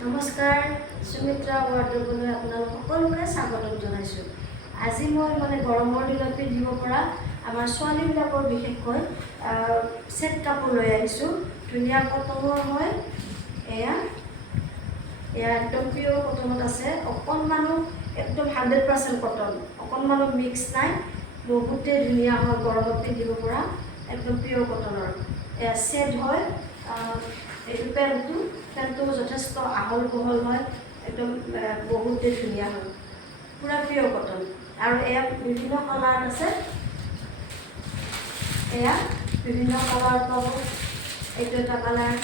নমস্কাৰ, সুমিত্ৰা ৱাৰ্ডলৈ আপোনালোক সকলোকে স্বাগতম জনাইছোঁ। আজি মই গৰমৰ দিনত পিন্ধিব পৰা আমাৰ ছোৱালীবিলাকৰ বিশেষকৈ ছেট কাপোৰ লৈ আহিছোঁ। ধুনীয়া কটনৰ হয়। এয়া একদম পিয়ৰ কটনত আছে। অকণমানো একদম 100% কটন, অকণমানো মিক্স নাই। বহুতেই ধুনীয়া হয়, গৰমত পিন্ধিব পৰা একদম পিয়ৰ কটনৰ। এয়া ছেট হয়। এইটো পেণ্টটো যথেষ্ট আহল বহল হয়, একদম বহুতেই ধুনীয়া হয়, পূৰা পিয়ৰ কটন। আৰু এয়া বিভিন্ন কালাৰ আছে। এয়া বিভিন্ন কালাৰ পাব। এইটো এটা কালাৰ।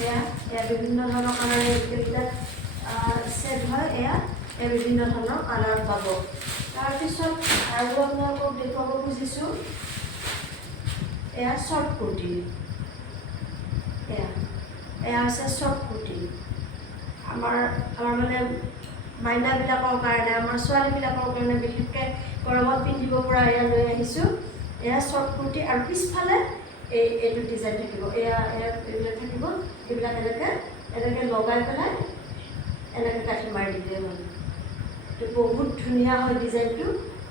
এয়া বিভিন্ন ধৰণৰ কালাৰ এইবিলাক ছেট হয়। এয়া বিভিন্ন ধৰণৰ কালাৰ পাব। তাৰপিছত আৰু আপোনালোকক দেখুৱাব খুজিছোঁ, এয়া শ্বৰ্ট কুৰ্তি। এয়া আছে শ্বৰ্ট কুৰ্তি। আমাৰ মাইনাবিলাকৰ কাৰণে, আমাৰ ছোৱালীবিলাকৰ কাৰণে বিশেষকৈ গৰমত পিন্ধিব পৰা এয়া লৈ আহিছোঁ। এয়া শ্বৰ্ট কুৰ্তি আৰু পিছফালে এইটো ডিজাইন থাকিব। এইবিলাক থাকিব। এইবিলাক এনেকৈ লগাই পেলাই এনেকৈ কাঠি মাৰি দিলে হ'ল। এইটো বহুত ধুনীয়া হয় ডিজাইনটো।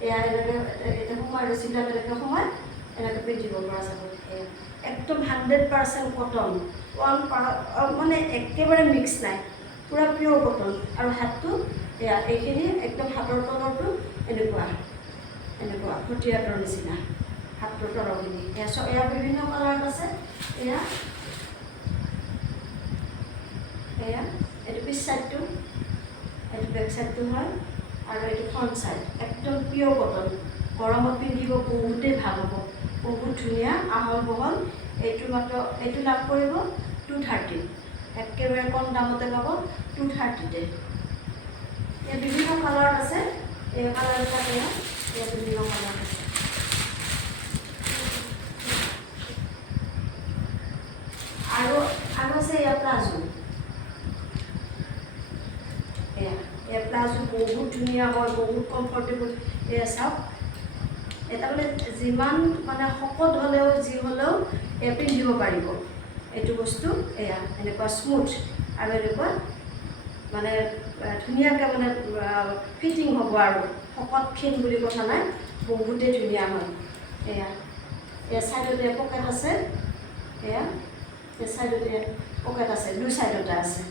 এয়া এতিয়া সোমাই ৰছীবিলাক এনেকৈ সোমাই এনেকৈ পিন্ধিব পৰা যাব। একদম 100% কটন, একেবাৰে মিক্স নাই, পূৰা পিয়ৰ কটন। আৰু হাতটো এইখিনি একদম হাতৰ তলৰটো এনেকুৱা ফটি হাতৰ নিচিনা হাতৰ তলৰখিনি। এয়া বিভিন্ন কালাৰত আছে। এইটো পিছ চাইডটো, এইটো বেক চাইডটো হয়। আৰু এইটো ফ্ৰণ্ট চাইড, একদম পিয়ৰ কটন। গৰমত পিন্ধিব বহুতেই ভাল হ'ব, বহুত ধুনীয়া আহল বহল। এইটো লাভ কৰিব 230, একেবাৰে কম দামতে পাব 230-তে। বিভিন্ন কালাৰত আছে। এই কালাৰবিলাক বিভিন্ন কালাৰত আছে। আৰু আছে এয়া প্লাজো। এয়া প্লাজো বহুত ধুনীয়া হয়, বহুত কমফৰ্টেবল। এয়া চাওক, এটা যিমান শকত হ'লেও যি হ'লেও পিন্ধিব পাৰিব এইটো বস্তু। এনেকুৱা স্মুথ আৰু এনেকুৱা ধুনীয়াকৈ ফিটিং হ'ব। আৰু শকত ক্ষীণ বুলি কথা নাই, বহুতেই ধুনীয়া হয়। এয়া ছাইডতে পকেট আছে। এয়া ছাইডতে পকেট আছে, দুই ছাইডতে আছে।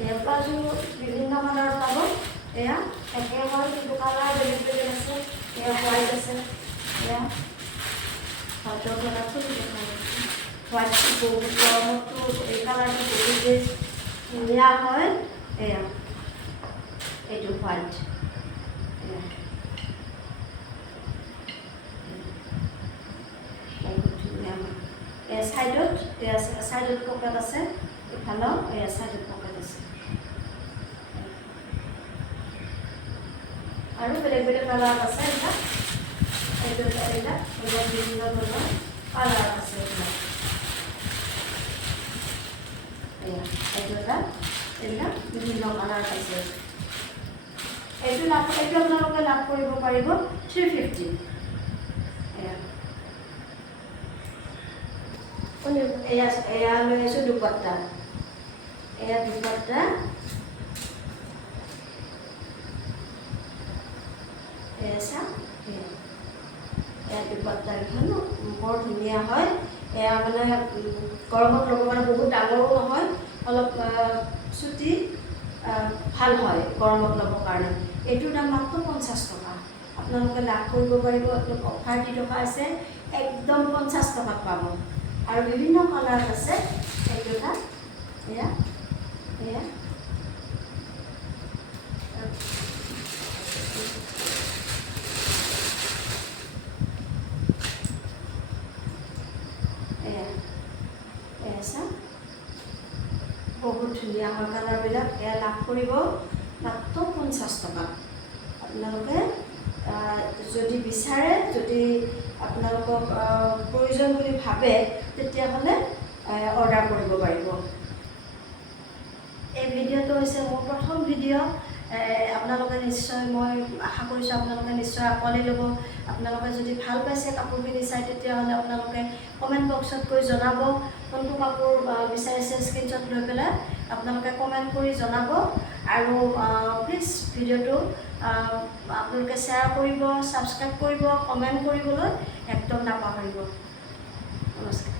এয়া প্লাজো বিভিন্ন কালাৰত পাব। এয়া একে হয়, কিন্তু কালাৰ বেলেগ বেলেগ আছে। এয়া হোৱাইট আছে। এয়া হোৱাইটৰ কালাৰটো হোৱাইটটো বহুত গৰমতো এই কালাৰটো বহুতেই ধুনীয়া হয়। এইটো হোৱাইট। বহুত ধুনীয়া হয়। ছাইডত পকেট আছে। ইফালেও ছাইডত পকেট আছে। আৰু বেলেগ বেলেগ কালাৰ আছে। এইবিলাক বিভিন্ন ধৰণৰ কালাৰ আছে। এইবিলাক বিভিন্ন কালাৰ আছে। এইটো আপোনালোকে লাভ কৰিব পাৰিব 350। এয়া লৈ আছোঁ দুপাট্টা। এয়া দুপাট্টা। এয়া দুপাট্টাকেইখন বৰ ধুনীয়া হয়। এয়া গৰমত ল'ব কাৰণে বহুত ডাঙৰো নহয়, অলপ চুটি, ভাল হয় গৰমত ল'বৰ কাৰণে। এইটোৰ দাম মাত্ৰ 50 টকা। আপোনালোকে লাভ কৰিব পাৰিব। একদম অফাৰ দি থকা আছে, একদম 50 টকাত পাব। আৰু বিভিন্ন কালাৰত আছে। এইটো এটা এয়া বহুত ধুনীয়া হয় কালাৰবিলাক। এয়া লাভ কৰিব মাত্ৰ 50 টকা। আপোনালোকে যদি বিচাৰে, যদি আপোনালোকক প্ৰয়োজন বুলি ভাবে, তেতিয়াহ'লে অৰ্ডাৰ কৰিব পাৰিব। এই ভিডিঅ'টো হৈছে মোৰ প্ৰথম ভিডিঅ'। আপোনালোকে নিশ্চয়, মই আশা কৰিছোঁ আপোনালোকে নিশ্চয় আঁকোৱালি ল'ব। আপোনালোকে যদি ভাল পাইছে কাপোৰখিনি চাই, তেতিয়াহ'লে আপোনালোকে কমেণ্ট বক্সত গৈ জনাব কোনটো কাপোৰ বিচাৰিছে। স্ক্ৰীনশ্বট লৈ পেলাই আপোনালোকে কমেণ্ট কৰি জনাব। আৰু প্লিজ ভিডিঅ'টো আপোনালোকে শ্বেয়াৰ কৰিব, ছাবস্ক্ৰাইব কৰিব, কমেণ্ট কৰিবলৈ একদম নাপাহৰিব। নমস্কাৰ।